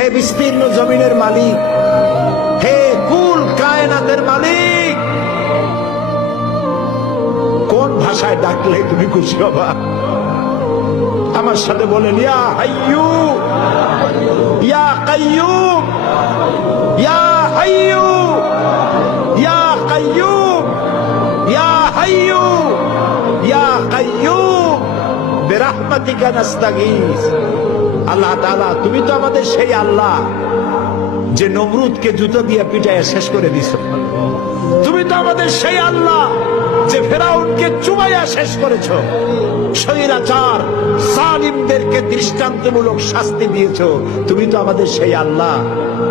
হে বিস্তীর্ণ জমিনের মালিক, হে কুল কায়নাতের মালিক, কোন ভাষায় ডাকলে তুমি খুশি হবা? আমার সাথে বলেন, ইয়া হাইয়ু ইয়া কাইয়ুম, ইয়া হাইয়ু ইয়া কাইয়ুম, ইয়া হাইয়ু ইয়া কাইয়ুম বিরহমাতিকা নাস্তাগীস। আল্লাহ তাআলা, তুমি তো আমাদের সেই আল্লাহ যে নমরুদকে জুতো দিয়ে পিটাইয়া শেষ করে দিছো। তুমি তো আমাদের সেই আল্লাহ যে ফেরাউনকে চুবাইয়া শেষ করেছো। স্বৈরাচার জালিমদেরকে দৃষ্টান্তমূলক শাস্তি দিয়েছো। তুমি তো আমাদের সেই আল্লাহ।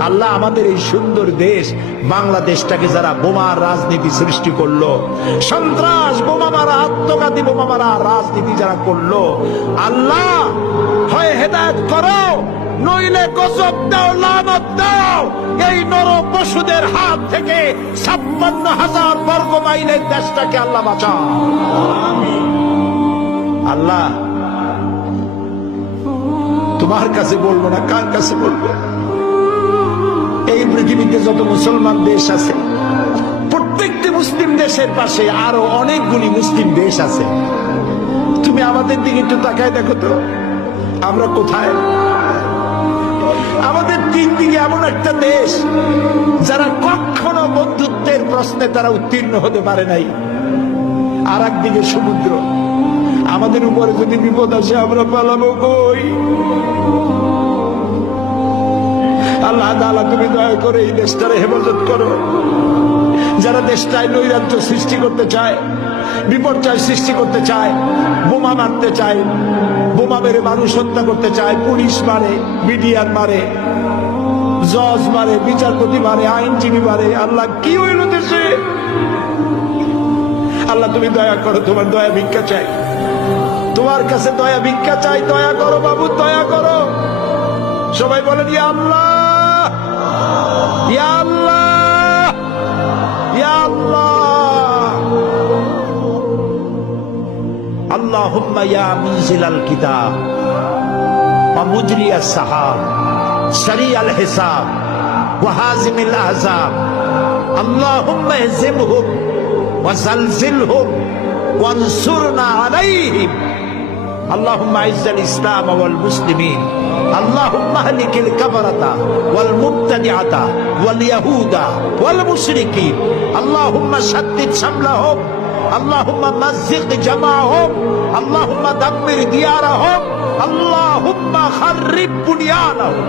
আল্লাহ, আমাদের এই সুন্দর দেশ বাংলাদেশটাকে যারা বোমার রাজনীতি সৃষ্টি করলো, সন্ত্রাস, বোমা মারা, আত্মঘাতী বোমা মারা রাজনীতি যারা করলো, আল্লাহ হয় হেদায়েত করো, নইলে গজব দাও, লানত দাও। এই নর পশুদের হাত থেকে 56,000 বর্গ মাইলের দেশটাকে আল্লাহ বাঁচাও। আল্লাহ, তোমার কাছে বলবো না, কার কাছে বলবো? এই পৃথিবীতে যত মুসলমান দেশ আছে, প্রত্যেকটি মুসলিম দেশের পাশে আরো অনেকগুলি মুসলিম দেশ আছে। তুমি আমাদের দিকে একটু তাকায় দেখো তো, আমরা কোথায়? আমাদের তিন দিকে এমন একটা দেশ যারা কখনো বন্ধুত্বের প্রশ্নে তারা উত্তীর্ণ হতে পারে নাই, আর একদিকে সমুদ্র। আমাদের উপরে যদি বিপদ আসে আমরা পালাবো কই? আল্লাহ তাআলা, তুমি দয়া করে এই দেশটারে হেফাজত করো। যারা দেশটায় নৈরাজ্য সৃষ্টি করতে চায়, বিপর্যয় সৃষ্টি করতে চায়, বোমা মারতে চায়, বোমা মেরে মানুষ হত্যা করতে চায়, পুলিশ মারে, মিডিয়ার মারে, জজ মারে, বিচারপতি মারে, আইনজীবী মারে, আল্লাহ কি হইল দেশে? আল্লাহ, তুমি দয়া করো, তোমার দয়া ভিক্ষা চাই, তোমার কাছে দয়া ভিক্ষা চাই। দয়া করো বাবু, দয়া করো। সবাই বলেন, ইয়া আল্লাহ, ইয়া আল্লাহ, ইয়া আল্লাহ। আল্লাহুম্মা ইয়া মুনজিলাল কিতাব ওয়া মুজরিয়াস সাহাব সারিয়াল হিসাব ওয়া হাজিমিল আহজাব, আল্লাহুম্মা ইহজিমহুম ওয়া জালজিলহুম ওয়ানসুরনা আলাইহিম, আল্লাহুম্মা আইজ্জাল ইসলাম ওয়াল মুসলিমিন, আল্লাহুম্মা আহলিকিল কাফারাতা ওয়াল মুবতাদিআতা ওয়াল ইয়াহুদা ওয়াল মুশরিকিন, আল্লাহুম্মা শাদ্দিদ শামলাহুম, আল্লাহুম্মা মাযযিক জামাআহুম, আল্লাহুম্মা দাম্মির দিয়ারাহুম, আল্লাহুম্মা খাররিব বুনিয়ানাহুম।